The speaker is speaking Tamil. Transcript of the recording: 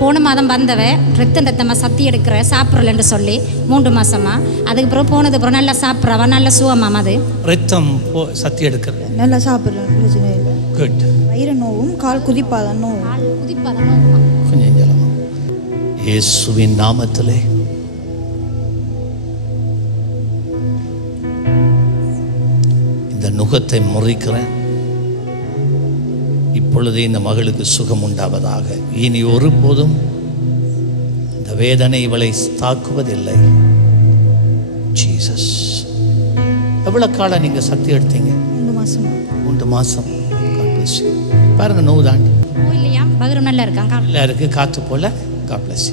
போன மாதம் வந்தவ ரத்தம் ரத்தமாக சத்தி எடுக்கிற சாப்பிட்றலன்னு சொல்லி மூன்று மாசமா. அதுக்கு பிறகு போனது அப்புறம் நல்லா சாப்பிட்றவ நல்ல சுகமாம் அது. ரத்தம் போ சத்தி எடுக்கிறது நல்லா சாப்பிட்றேன் பிரச்சனை குட் வயிறு நோவும் கால் குதிப்பாதான் நோவும். குதிப்பதனும் கொஞ்சம் ஜலமா இயேசுவின் நாமத்திலே. இந்த நுகத்தை முறிக்கிறேன். இப்பொழுதே இந்த மகளுக்கு சுகம் உண்டாவதாக இனி ஒருபோதும் இந்த வேதனை இவளை தாக்குவதில்லை. ஜீசஸ் எவ்வளோ காலம் நீங்கள் சக்தி எடுத்தீங்க? மூணு மாசமா. மூன்று மாதம் பாருங்க நோவு தாண்டி நல்லா இருக்கான் நல்லா இருக்குது காற்று போல். காப்ளசி